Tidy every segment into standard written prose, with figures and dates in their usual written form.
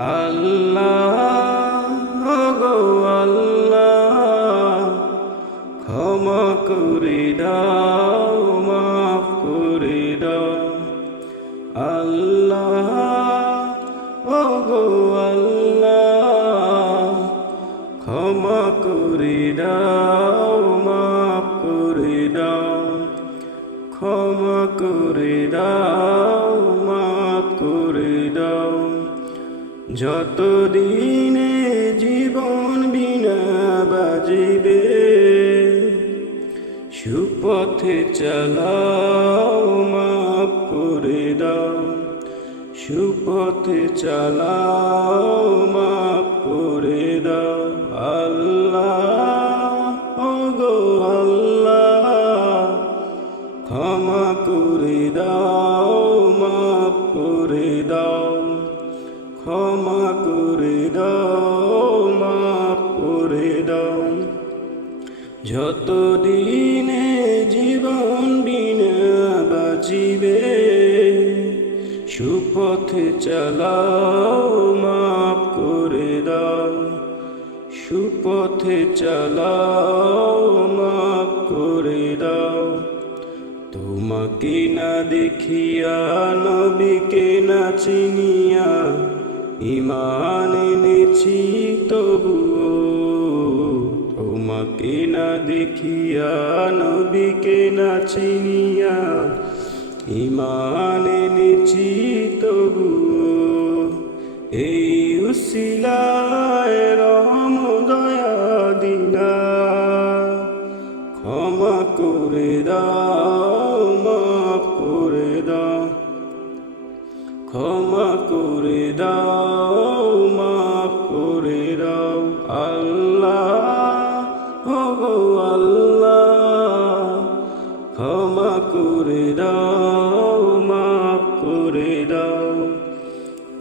আল্লাহ গো আল্লাহ, ক্ষমা করে দাও, মাফ করে দাও। আল্লাহ গো আল্লাহ, ক্ষমা করে দাও, মাফ করে দাও। ক্ষমা করে দাও, মাফ করে দাও। যতদিনে জীবন বিনা বাজিবে, সুপথে চালাও, মাফ করে দাও। সুপথে চালাও, মাফ করে দাও। আল্লাহ গো আল্লাহ, ক্ষমা করে দাও, মাফ করে দাও। ক্ষমা করে দাও, মাফ করে দাও। যতদিনে জীবন বিনা বাজিবে, সুপথে চালাও, মাফ করে দাও। সুপথে চালাও, মাফ করে দাও। তোমাকে না দেখিয়া, নবীকে না চিনিয়া, ঈমান এনেছি তবুও। তোমাকে না দেখিয়া, নবীকে না চিনিয়া, ঈমান এনেছি তবুও। এই উসিলায় রহম দয়া দিনা, ক্ষমা করে দাও, মাফ করে দাও। ক্ষমা করে দাও, মাফ করে দাও। আল্লাহ গো আল্লাহ, ক্ষমা করে দাও, মাফ করে দাও।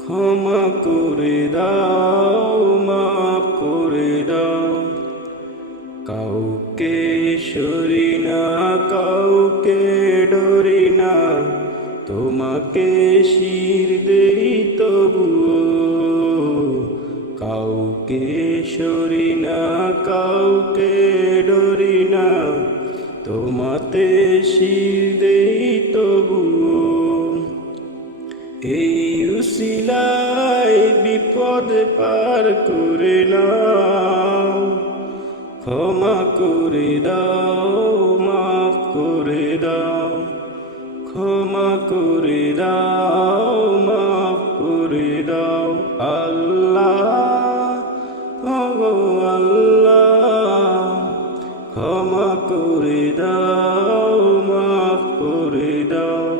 ক্ষমা করে দাও, মাফ করে দাও। কাউকে সরি না, কাউকে ডরি না, তোমাকে শির দেই তবুও। কাউকে সরি না, কাউকে ডরি না, তোমাতে শির দেই তবুও। এই উসিলায় বিপদ পার করে নাও, ক্ষমা করে দাও, মাফ করে দাও। ক্ষমা করে দাও, মাফ করে দাও। আল্লাহ গো আল্লাহ, ক্ষমা করে দাও, মাফ করে দাও।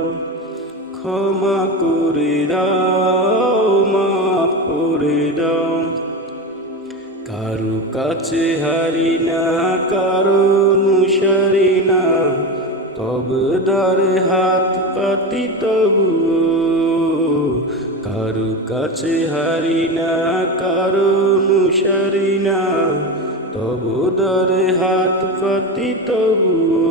ক্ষমা করে দাও, মাফ করে দাও। কারো কাছে হারি না, কারো অনুসারী না, তবে দারে হাত পাতি তবুও। কারো কাছে হারি না, কারো অনুসারী না, তবু দারে হাত পাতি তবুও।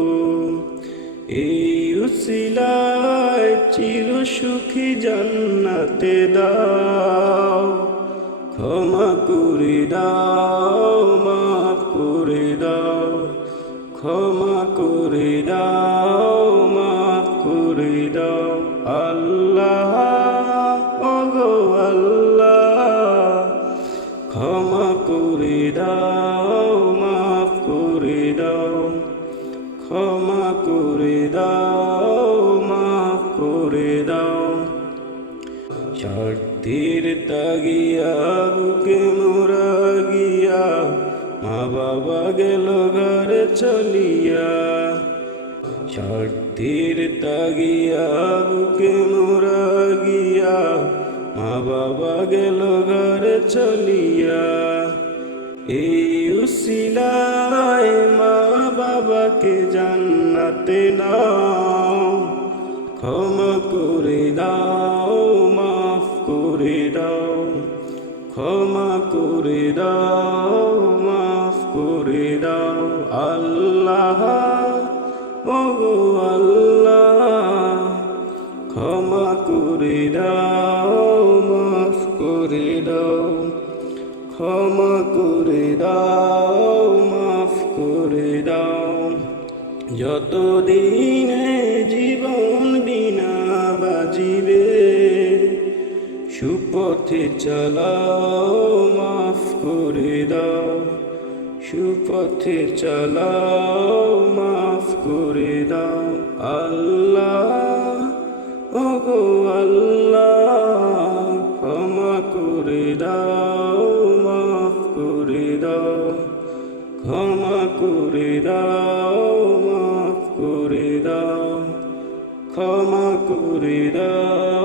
এই উসিলায় চির সুখী জান্নাতে দাও, ক্ষমা করে দাও, মাফ করে দাও। ক্ষমা করে দাও, মাফ করে দাও। আল্লাহ গো আল্লাহ, ক্ষমা করে দাও, মাফ করে দাও। ক্ষমা করে দাও, মাফ করে দাও। স্বার্থের তাগিয়া বুকে মোরা গিয়া, মা বাবা গেল ঘরে চলিয়া। স্বার্থের তাগিয়া বুকে মোরা গিয়া, মা বাবা গেল ঘরে চলিয়া। এই উসিলায় মা বাবাকে জান্নাতে নাও, ক্ষমা করে দাও, মাফ করে দাও। ক্ষমা করে দাও, মাফ করে দাও। আল্লাহ গো আল্লাহ, ক্ষমা করে দাও, মাফ করে করে দাও, ক্ষমা করে দাও, মাফ করে দাও। যতদিনে জীবন বিনা বাজিবে, সুপথে চালাও, মাফ করে দাও, সুপথে চালাও, মাফ করে দাও। আল্লাহ, ওগো আল্লাহ, ক্ষমা করে দাও, মাফ করে দাও, ক্ষমা করে দাও, মাফ করে দাও, ক্ষমা করে দাও।